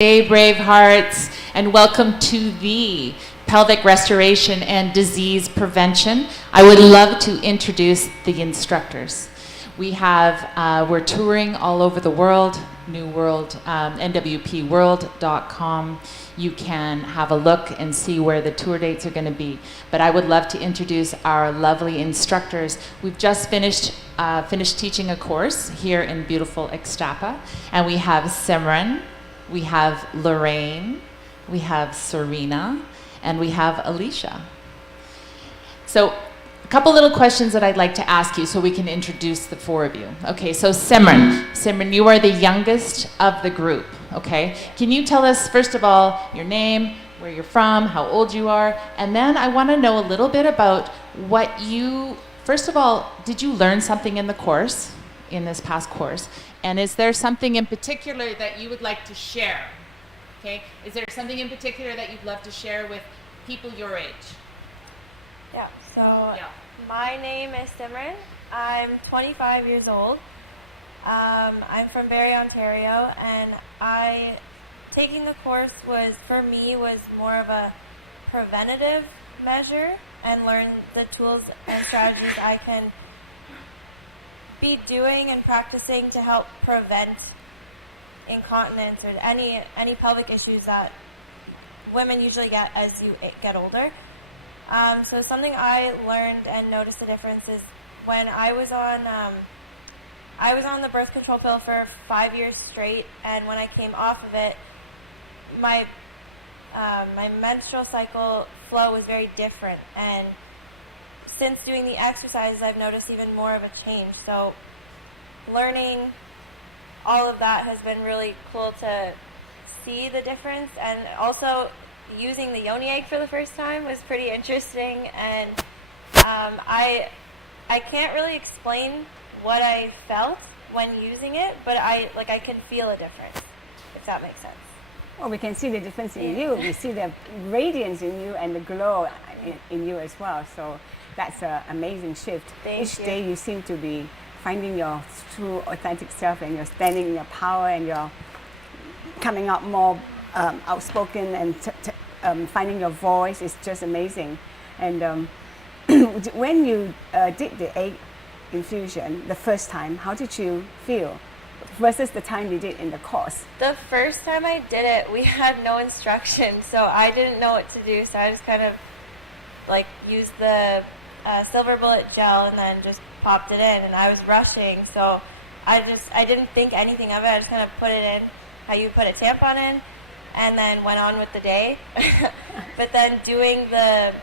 Hey, brave hearts, and welcome to the Pelvic Restoration and Disease Prevention. I would love to introduce the instructors. We're touring all over the world, New World, NWPWorld.com. You can have a look and see where the tour dates are going to be. But I would love to introduce our lovely instructors. We've just finished teaching a course here in beautiful Ixtapa, and we have Simran, we have Lorraine, we have Serena, and we have Alicia. So a couple little questions that I'd like to ask you so we can introduce the four of you. Okay, so Simran, you are the youngest of the group, okay? Can you tell us, first of all, your name, where you're from, how old you are, and then I want to know a little bit about first of all, did you learn something in the course, in this past course? And is there something in particular that you would like to share? Okay, is there something in particular that you'd love to share with people your age? My name is Simran. I'm 25 years old. I'm from Barrie, Ontario, and taking the course was more of a preventative measure and learn the tools and strategies I can be doing and practicing to help prevent incontinence or any pelvic issues that women usually get as you get older. So something I learned and noticed the difference is when I was on the birth control pill for 5 years straight, and when I came off of it, my menstrual cycle flow was very different, and since doing the exercises, I've noticed even more of a change. So learning all of that has been really cool to see the difference, and also using the yoni egg for the first time was pretty interesting. And I can't really explain what I felt when using it, but I can feel a difference, if that makes sense. Well, we can see the difference in you. We see the radiance in you and the glow in you as well. So that's an amazing shift. Each day you seem to be finding your true, authentic self, and you're standing in your power, and you're coming out more outspoken, and finding your voice is just amazing. And when you did the egg infusion the first time, how did you feel versus the time you did in the course? The first time I did it, we had no instructions, so I didn't know what to do. So I just kind of used the silver bullet gel and then just popped it in, and I was rushing, so I didn't think anything of it. I just kind of put it in how you put a tampon in, and then went on with the day. But then doing the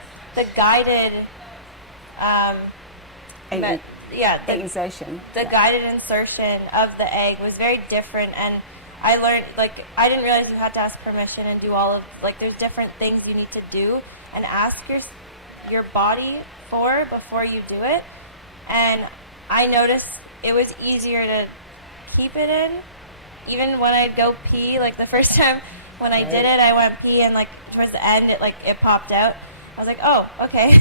guided insertion. The guided insertion of the egg was very different, and I learned, I didn't realize you had to ask permission and do all of, there's different things you need to do and ask your body for before you do it. And I noticed it was easier to keep it in, even when I'd go pee. The first time when I did it, I went pee, and towards the end it popped out. I was like, oh, okay.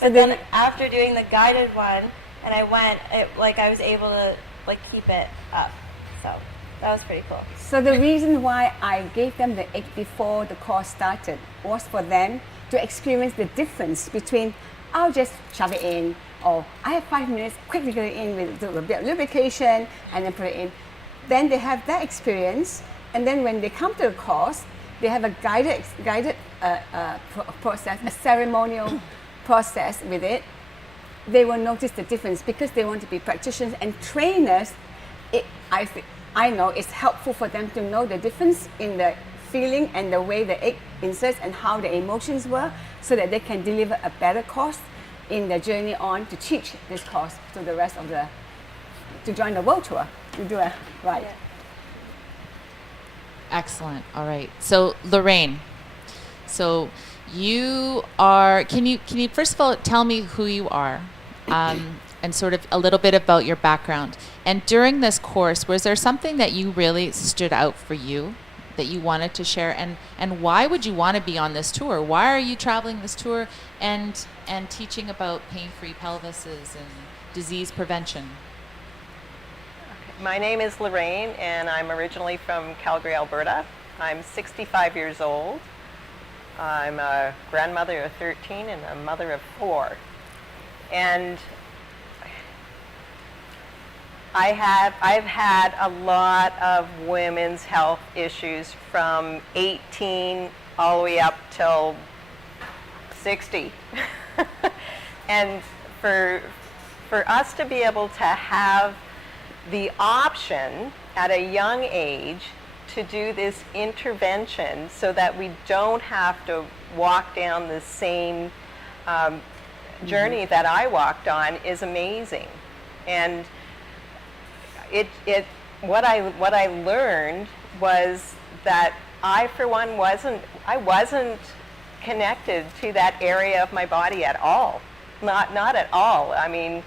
But then after doing the guided one, and I was able to keep it up. So that was pretty cool. So the reason why I gave them the egg before the course started was for them to experience the difference between I'll just shove it in, or I have 5 minutes, quickly get it in with a bit of lubrication and then put it in. Then they have that experience, and then when they come to the course, they have a guided process, a ceremonial process with it. They will notice the difference because they want to be practitioners and trainers. I know it's helpful for them to know the difference in the feeling and the way the egg inserts and how the emotions were, so that they can deliver a better course in their journey on to teach this course to the rest of to join the World Tour, to do it right. Yeah. Excellent. All right. So Lorraine, so you are, can you first of all tell me who you are, and sort of a little bit about your background? And during this course, was there something that you really stood out for you that you wanted to share, and why would you want to be on this tour? Why are you traveling this tour and teaching about pain-free pelvises and disease prevention? My name is Lorraine, and I'm originally from Calgary, Alberta. I'm 65 years old. I'm a grandmother of 13 and a mother of 4. And I've had a lot of women's health issues from 18 all the way up till 60. And for us to be able to have the option at a young age to do this intervention so that we don't have to walk down the same journey that I walked on is amazing. And what I learned was that I, for one, wasn't connected to that area of my body at all. Not at all. I mean,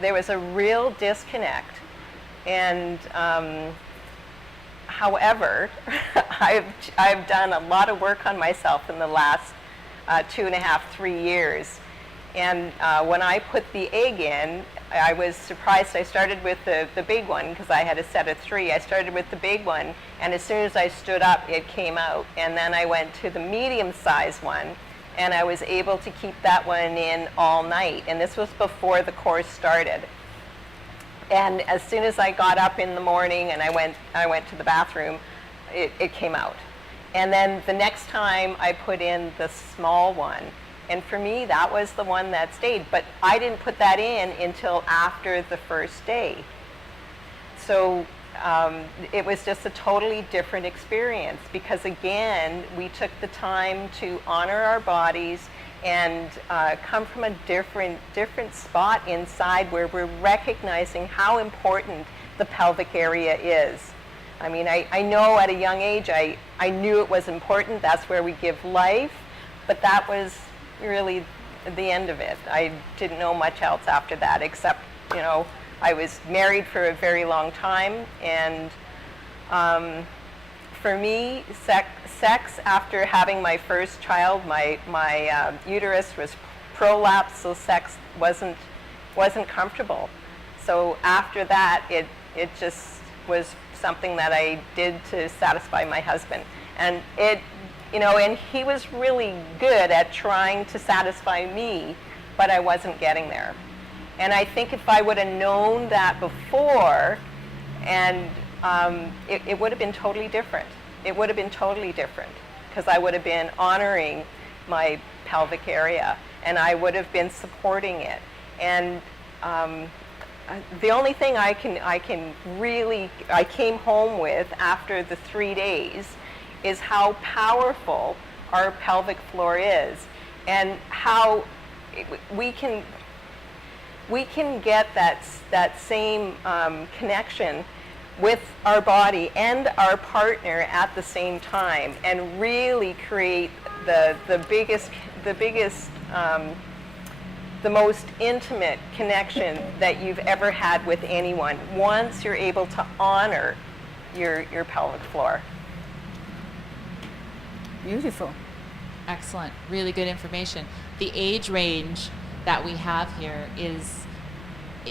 there was a real disconnect. And however, I've done a lot of work on myself in the last 2.5, 3 years. And when I put the egg in, I was surprised. I started with the big one because I had a set of 3. I started with the big one, and as soon as I stood up, it came out. And then I went to the medium-sized one, and I was able to keep that one in all night. And this was before the course started. And as soon as I got up in the morning and I went to the bathroom, it came out. And then the next time I put in the small one. And for me, that was the one that stayed. But I didn't put that in until after the first day. So it was just a totally different experience because, again, we took the time to honor our bodies and come from a different spot inside where we're recognizing how important the pelvic area is. I mean, I know at a young age I knew it was important. That's where we give life. But that was really the end of it. I didn't know much else after that except, you know, I was married for a very long time, and for me, sex after having my first child, my uterus was prolapsed, so sex wasn't comfortable. So after that, it just was something that I did to satisfy my husband, and and he was really good at trying to satisfy me, but I wasn't getting there. And I think if I would have known that before, and it would have been totally different. It would have been totally different because I would have been honoring my pelvic area and I would have been supporting it. And the only thing I came home with after the 3 days is how powerful our pelvic floor is and how we can get that same connection with our body and our partner at the same time and really create the most intimate connection that you've ever had with anyone once you're able to honor your pelvic floor. Beautiful. Excellent. Really good information. The age range that we have here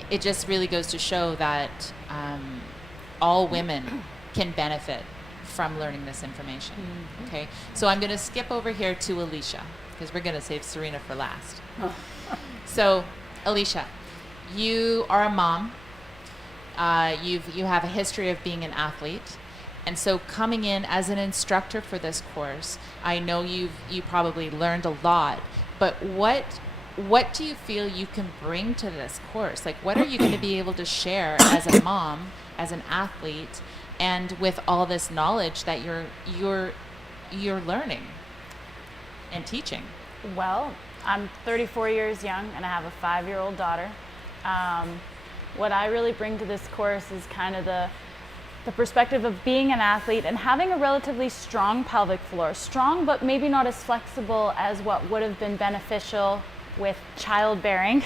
it just really goes to show that all women can benefit from learning this information. Mm-hmm. Okay, so I'm going to skip over here to Alicia because we're going to save Serena for last. So, Alicia, you are a mom. You have a history of being an athlete. And so coming in as an instructor for this course, I know you probably learned a lot, but what do you feel you can bring to this course? Like, what are you going to be able to share as a mom, as an athlete, and with all this knowledge that you're learning and teaching? Well, I'm 34 years young and I have a 5-year-old daughter. What I really bring to this course is kind of the perspective of being an athlete and having a relatively strong pelvic floor. Strong, but maybe not as flexible as what would have been beneficial with childbearing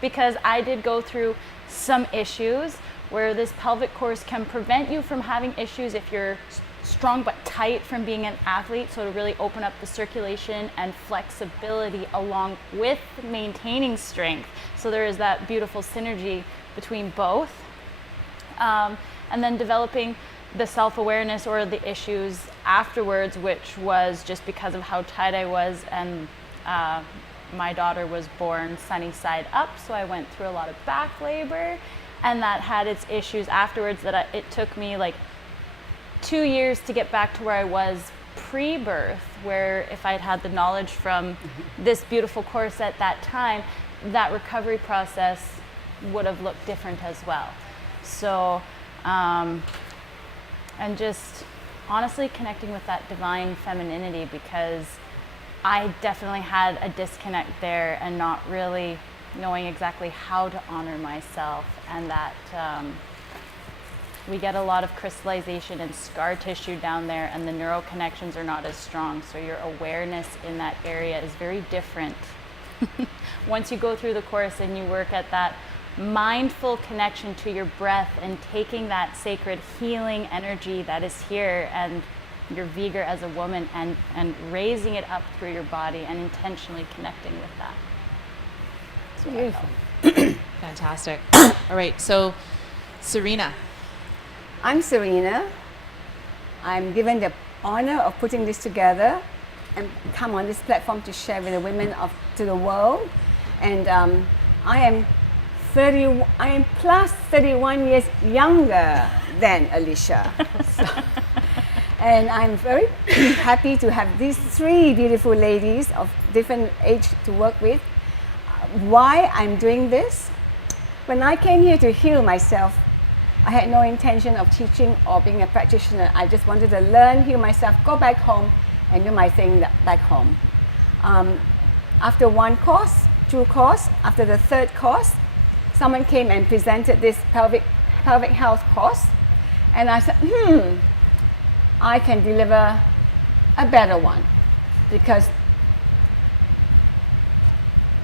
because I did go through some issues where this pelvic course can prevent you from having issues if you're strong but tight from being an athlete, so to really open up the circulation and flexibility along with maintaining strength. So there is that beautiful synergy between both. And then developing the self-awareness or the issues afterwards, which was just because of how tight I was, and my daughter was born sunny side up, so I went through a lot of back labor, and that had its issues afterwards that it took me like 2 years to get back to where I was pre-birth, where if I'd had the knowledge from this beautiful course at that time, that recovery process would have looked different as well. So, and just honestly connecting with that divine femininity, because I definitely had a disconnect there and not really knowing exactly how to honor myself, and that we get a lot of crystallization and scar tissue down there, and the neural connections are not as strong, so your awareness in that area is very different. Once you go through the course and you work at that mindful connection to your breath and taking that sacred healing energy that is here and your vigor as a woman and raising it up through your body and intentionally connecting with that. Beautiful. Fantastic. All right, so Serena. I'm Serena. I'm given the honor of putting this together and come on this platform to share with the women to the world. And I am plus 31 years younger than Alicia. And I'm very happy to have these three beautiful ladies of different age to work with. Why I'm doing this? When I came here to heal myself, I had no intention of teaching or being a practitioner. I just wanted to learn, heal myself, go back home and do my thing back home. After one course, two courses, after the third course, someone came and presented this pelvic health course, and I said, I can deliver a better one, because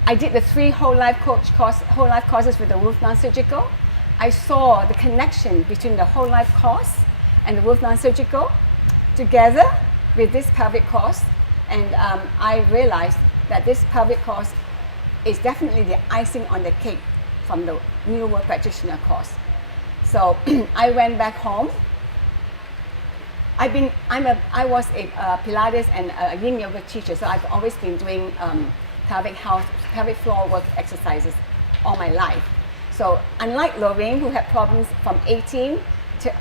I did the 3 whole life courses with the Wolf Non-Surgical. I saw the connection between the whole life course and the Wolf Non-Surgical together with this pelvic course, and I realized that this pelvic course is definitely the icing on the cake from the New World Practitioner course. So I went back home. I was a Pilates and a Yin Yoga teacher, so I've always been doing pelvic health, pelvic floor work exercises all my life. So unlike Lorraine, who had problems from 18 to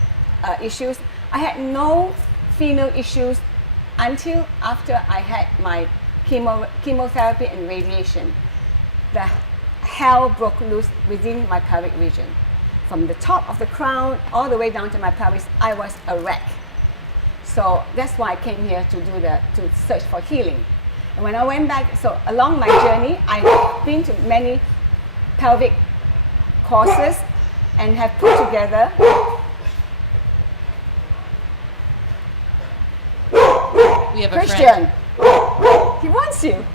issues, I had no female issues until after I had my chemotherapy and radiation. The hell broke loose within my pelvic region. From the top of the crown all the way down to my pelvis, I was a wreck. So that's why I came here to search for healing. And when I went back, so along my journey, I've been to many pelvic courses and have put together We have a Christian. friend. He wants you.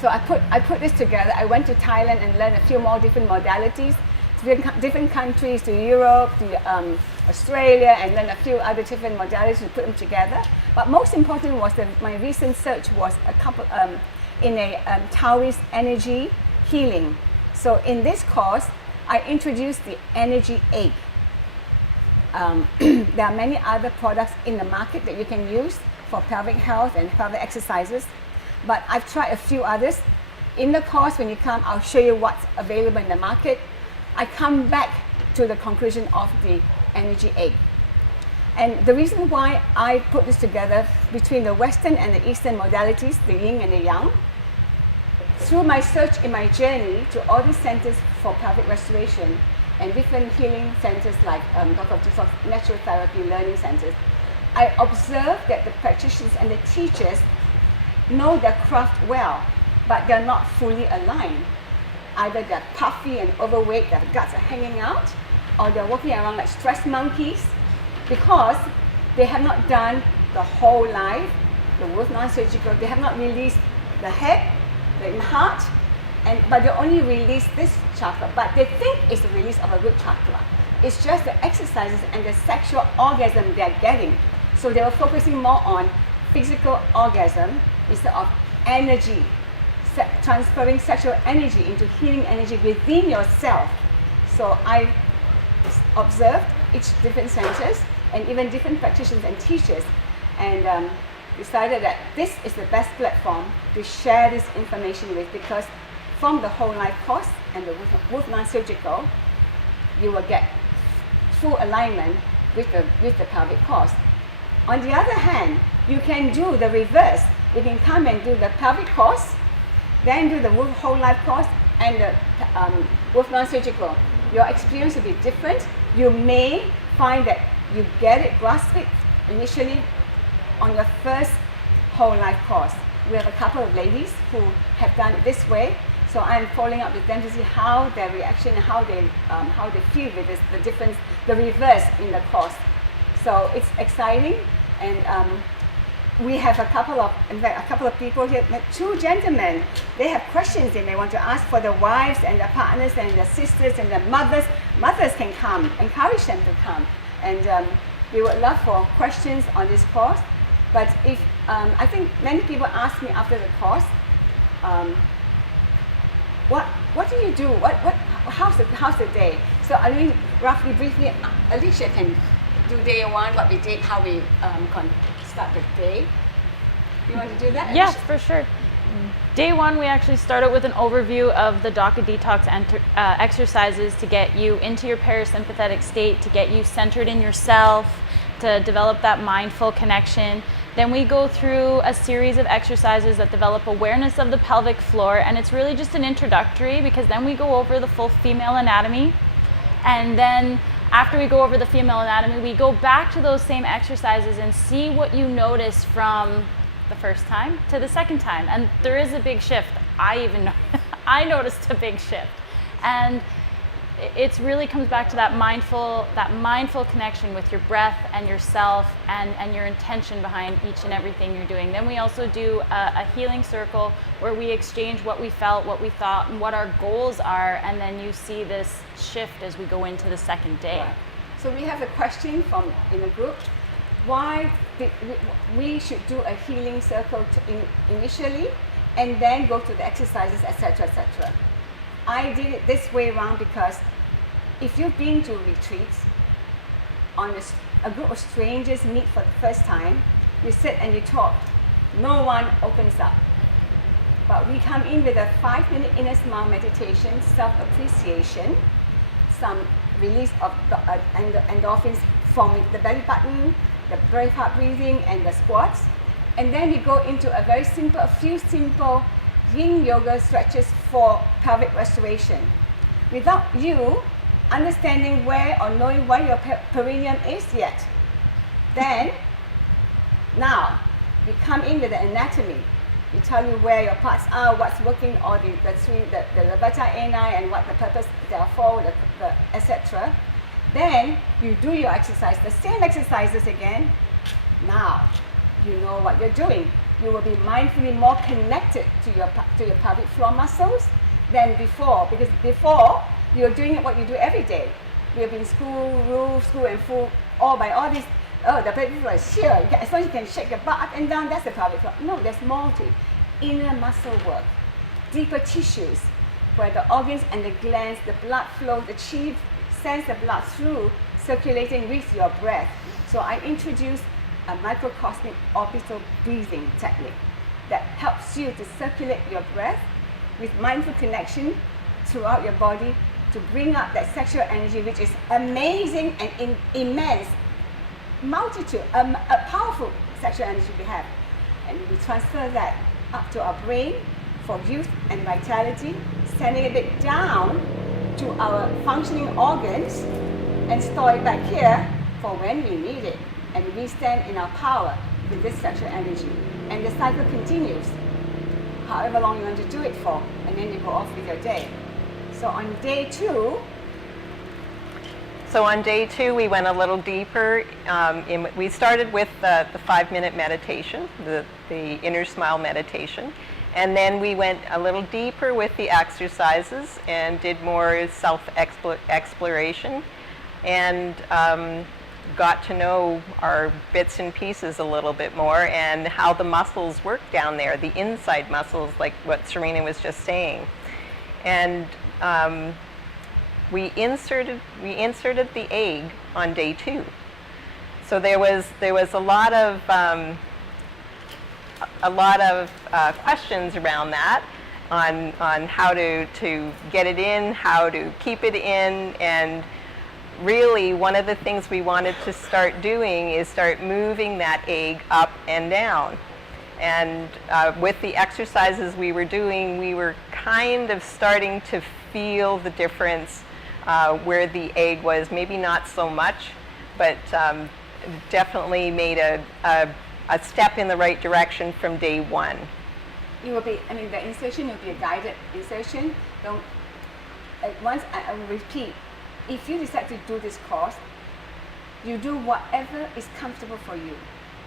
So I put this together. I went to Thailand and learned a few more different modalities, different countries, to Europe, to Australia, and learned a few other different modalities to put them together. But most important was that my recent search was in a Taoist energy healing. So in this course, I introduced the energy egg. There are many other products in the market that you can use for pelvic health and pelvic exercises, but I've tried a few others. In the course, when you come, I'll show you what's available in the market. I come back to the conclusion of the energy egg. And the reason why I put this together between the Western and the Eastern modalities, the yin and the yang, through my search in my journey to all these centers for pelvic restoration and different healing centers like Dr. Tussaud's natural therapy learning centers, I observed that the practitioners and the teachers know their craft well, but they're not fully aligned. Either they're puffy and overweight, their guts are hanging out, or they're walking around like stress monkeys because they have not done the whole life, the Wolf Non-Surgical. They have not released the head, the heart, but they only release this chakra. But they think it's the release of a root chakra. It's just the exercises and the sexual orgasm they're getting. So they were focusing more on physical orgasm instead of energy, transferring sexual energy into healing energy within yourself. So I observed each different centers and even different practitioners and teachers, and decided that this is the best platform to share this information with, because from the whole life course and the Wolf non-surgical, you will get full alignment with the pelvic course. On the other hand, you can do the reverse. You can come and do the pelvic course, then do the whole life course and the Wolf non-surgical. Your experience will be different. You may find that you get it, grasp it initially on your first whole life course. We have a couple of ladies who have done it this way, so I'm following up with them to see how their reaction, how they feel with this, the difference, the reverse in the course. So it's exciting, and we have a couple of people here, 2 gentlemen. They have questions and they want to ask for the wives and the partners and the sisters and the mothers. Mothers can come, encourage them to come, and we would love for questions on this course. But if I think many people ask me after the course, what do you do? How's the day? So I mean, roughly, briefly, Alicia can do day 1, what we did, how we start the day. You want to do that? Yes, for sure. Day 1, we actually started with an overview of the DACA detox exercises to get you into your parasympathetic state, to get you centered in yourself, to develop that mindful connection. Then we go through a series of exercises that develop awareness of the pelvic floor, and it's really just an introductory, because then we go over the full female anatomy, and then after we go over the female anatomy, we go back to those same exercises and see what you notice from the first time to the second time. And there is a big shift. I noticed a big shift. And it really comes back to that mindful connection with your breath and yourself and your intention behind each and everything you're doing. Then we also do a healing circle where we exchange what we felt, what we thought, and what our goals are, and then you see this shift as we go into the second day. Right. So we have a question in a group. Why we should do a healing circle initially and then go to the exercises, etc., etc. I did it this way around because if you've been to retreats, on a group of strangers meet for the first time, you sit and you talk, no one opens up. But we come in with a 5-minute inner smile meditation, self-appreciation, some release of endorphins from the belly button, the very hard breathing and the squats. And then we go into a few simple yin yoga stretches for pelvic restoration. Without you understanding where or knowing where your perineum is yet, then now we come in with the anatomy. We tell you where your parts are, what's working, or the levator ani and what the purpose they are for, etc. Then you do your exercise, the same exercises again. Now you know what you're doing. You will be mindfully more connected to your pelvic floor muscles than before, because before you're doing what you do every day. We have been school and full, all these. Oh, the pelvic floor is sheer. As long as you can shake your butt up and down, that's the pelvic floor. No, there's more to it. Inner muscle work, deeper tissues, where the organs and the glands, the blood flow, the chi sends the blood through, circulating with your breath. So I introduced a microcosmic orbital breathing technique that helps you to circulate your breath with mindful connection throughout your body to bring up that sexual energy, which is amazing and immense multitude, a powerful sexual energy we have. And we transfer that up to our brain for youth and vitality, sending it back down to our functioning organs and store it back here for when we need it. And we stand in our power with this sexual energy. And the cycle continues, however long you want to do it for, and then you go off with your day. So on day 2, we went a little deeper. We started with the 5-minute meditation, the inner smile meditation. And then we went a little deeper with the exercises and did more self-exploration and got to know our bits and pieces a little bit more and how the muscles work down there, the inside muscles, like what Serena was just saying. And we inserted the egg on day 2. So there was a lot of questions around that, on how to get it in, how to keep it in, and really one of the things we wanted to start doing is start moving that egg up and down. And with the exercises we were doing, we were kind of starting to feel the difference where the egg was, maybe not so much, but definitely made a step in the right direction from day 1. It will be, the insertion will be a guided insertion. Don't, once I will repeat, if you decide to do this course, you do whatever is comfortable for you.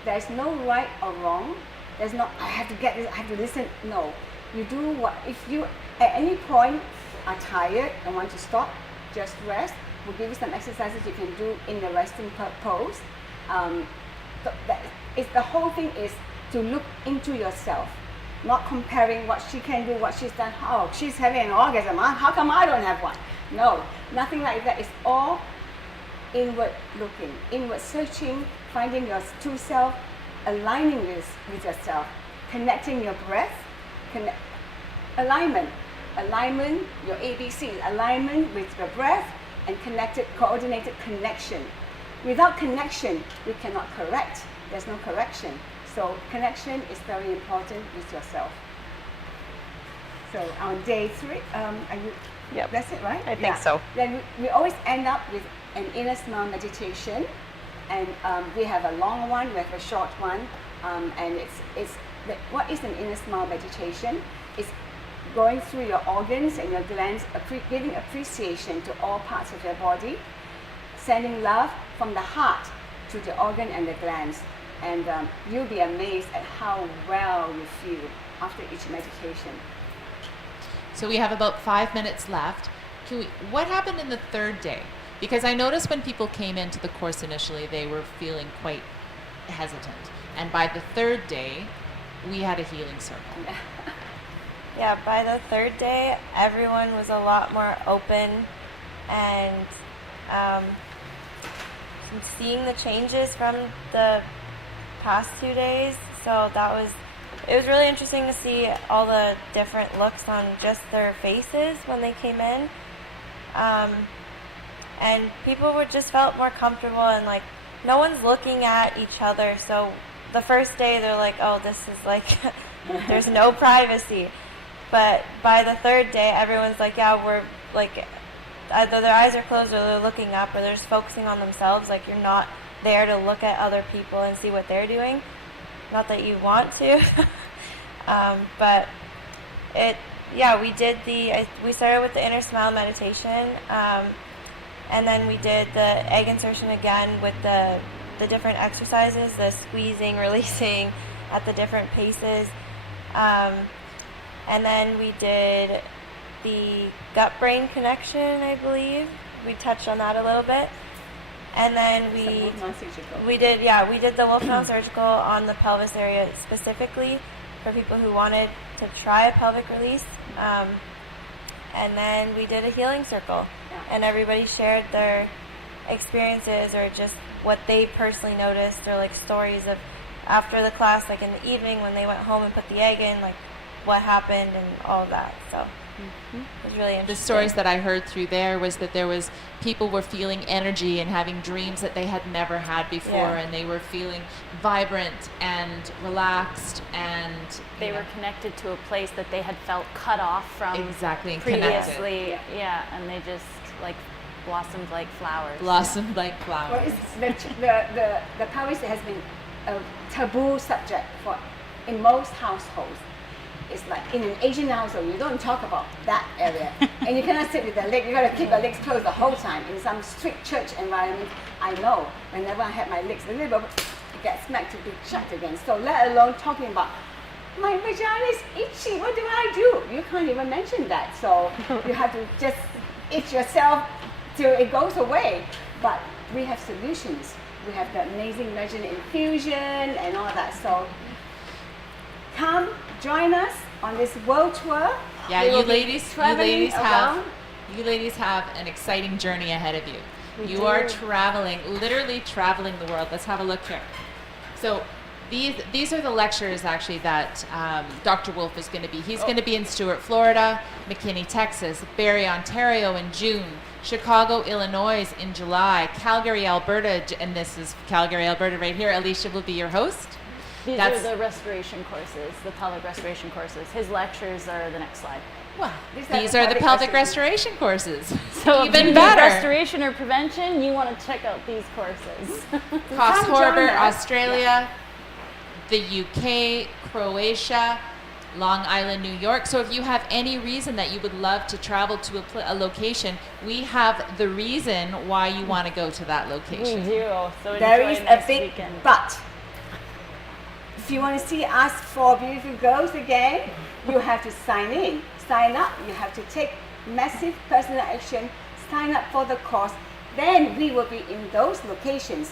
There's no right or wrong. There's no, I have to get this, I have to listen. No. You do what, if you at any point are tired and want to stop, just rest. We'll give you some exercises you can do in the resting pose. The whole thing is to look into yourself, not comparing what she can do, what she's done. Oh, she's having an orgasm, huh? How come I don't have one? No, nothing like that. It's all inward looking, inward searching, finding your true self, aligning with yourself, connecting your breath, alignment, your ABCs, alignment with your breath, and coordinated connection. Without connection, we cannot correct. There's no correction. So connection is very important with yourself. So on day 3, Yep. That's it, right? I think so. Then we always end up with an inner smile meditation, and we have a long one, we have a short one, and what is an inner smile meditation? It's going through your organs and your glands, giving appreciation to all parts of your body, sending love from the heart to the organ and the glands, and you'll be amazed at how well you feel after each meditation. So we have about 5 minutes left. What happened in the 3rd day? Because I noticed when people came into the course initially, they were feeling quite hesitant. And by the 3rd day, we had a healing circle. Yeah, by the 3rd day, everyone was a lot more open and seeing the changes from the past 2 days. So it was really interesting to see all the different looks on just their faces when they came in. And people just felt more comfortable, and like no one's looking at each other. So the first day they're like, oh, this is like, there's no privacy. But by the 3rd day, everyone's like, yeah, we're like, either their eyes are closed or they're looking up or they're just focusing on themselves. Like you're not there to look at other people and see what they're doing. Not that you want to, but we started with the inner smile meditation, and then we did the egg insertion again with the different exercises, the squeezing, releasing at the different paces, and then we did the gut-brain connection, I believe. We touched on that a little bit. And then we did the Wolfman surgical on the pelvis area specifically for people who wanted to try a pelvic release. And then we did a healing circle, and everybody shared their experiences or just what they personally noticed, or like stories of after the class, like in the evening when they went home and put the egg in, like what happened and all of that. So it was really interesting. The stories that I heard through there was that people were feeling energy and having dreams that they had never had before, and they were feeling vibrant and relaxed, and they were connected to a place that they had felt cut off from previously. Yeah, and they just like blossomed like flowers. Like flowers. Well, the pelvis has been a taboo subject in most households. It's like in an Asian household, you don't talk about that area. And you cannot sit with the leg, you gotta keep the legs closed the whole time. In some strict church environment, I know, whenever I had my legs, the leg it gets smacked to be shut again. So let alone talking about, my vagina is itchy, what do I do? You can't even mention that. So you have to just itch yourself till it goes away. But we have solutions. We have the amazing resin infusion and all that. So come join us on this world tour. Yeah, you ladies have You ladies have an exciting journey ahead of you. We You do. are traveling, literally traveling the world. Let's have a look here. So these are the lectures actually that Dr. Wolf is going to be. He's going to be in Stuart, Florida, McKinney, Texas, Barrie, Ontario in June, Chicago, Illinois in July, Calgary, Alberta, and this is Calgary, Alberta right here. Alicia will be your host. These That's- are the restoration courses, the pelvic restoration courses. His lectures are the next slide. Well, These these are the pelvic restoration courses. So if you Even need better. restoration or prevention, you want to check out these courses. Cost Come join Harbor, us. Australia, the UK, Croatia, Long Island, New York. So if you have any reason that you would love to travel to a location, we have the reason why you want to go to that We location. do. So There enjoy is a next big weekend. but. If you want to see us four beautiful girls again, you have to sign in, sign up. You have to take massive personal action, sign up for the course. Then we will be in those locations.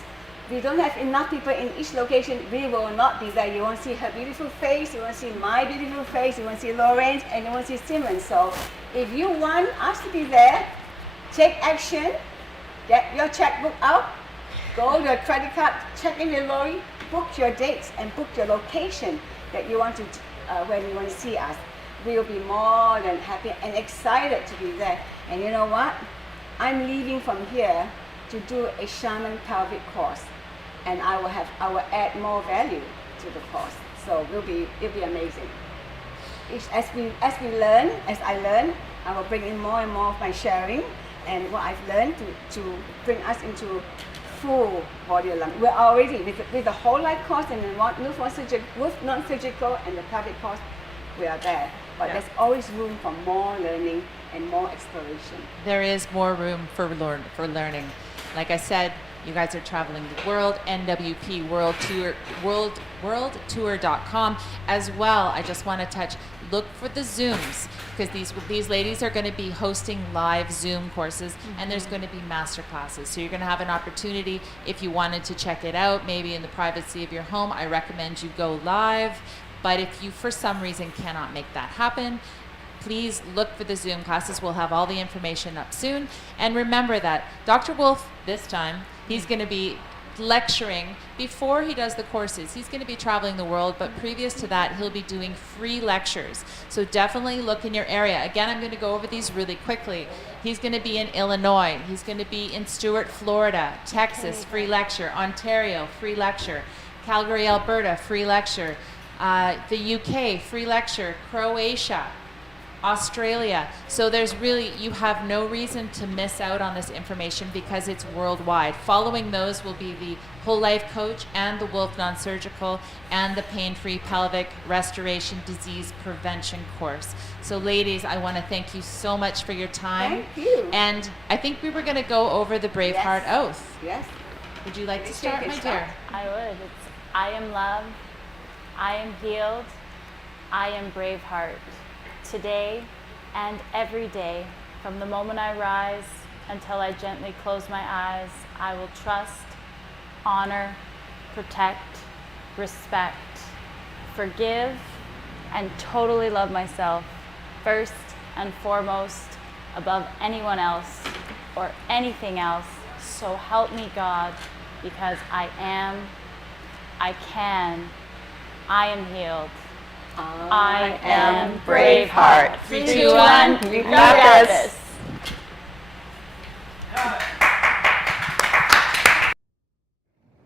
We don't have enough people in each location. We will not be there. You want to see her beautiful face, you want to see my beautiful face, you want to see Lorraine's, and you want to see Simon. So if you want us to be there, take action, get your checkbook out, go to your credit card, check in with Lori, book your dates and book your location that you want to, when you want to see us. We will be more than happy and excited to be there. And you know what? I'm leaving from here to do a shaman pelvic course, and I will add more value to the course. So it'll be amazing. As I learn, I will bring in more and more of my sharing and what I've learned to bring us into full body alignment. We're already with the whole life course and the non-surgical and the pelvic course, we are there. But there's always room for more learning and more exploration. There is more room for learning. Like I said, you guys are traveling the world. NWP World Tour, worldtour.com as well. I just want to look for the Zooms, because these ladies are going to be hosting live Zoom courses, and there's going to be master classes. So you're going to have an opportunity, if you wanted to check it out, maybe in the privacy of your home, I recommend you go live. But if you, for some reason, cannot make that happen, please look for the Zoom classes. We'll have all the information up soon. And remember that Dr. Wolf, this time, he's going to be lecturing before he does the courses. He's going to be traveling the world, but previous to that, he'll be doing free lectures. So definitely look in your area. Again, I'm going to go over these really quickly. He's going to be in Illinois. He's going to be in Stuart, Florida, Texas, free lecture, Ontario, free lecture, Calgary, Alberta, free lecture, the UK, free lecture, Croatia, Australia. So you have no reason to miss out on this information because it's worldwide. Following those will be the Whole Life Coach and the Wolf Non-Surgical and the Pain-Free Pelvic Restoration Disease Prevention course. So ladies, I want to thank you so much for your time. Thank you. And I think we were going to go over the Braveheart Yes. Oath. Yes. Would you like to Let's start, take my it, dear? I would. It's I am loved, I am healed, I am Braveheart. Today and every day, from the moment I rise until I gently close my eyes, I will trust, honor, protect, respect, forgive, and totally love myself, first and foremost, above anyone else or anything else. So help me God, because I am, I can, I am healed. I am Braveheart. 3, 2, 1. You got this.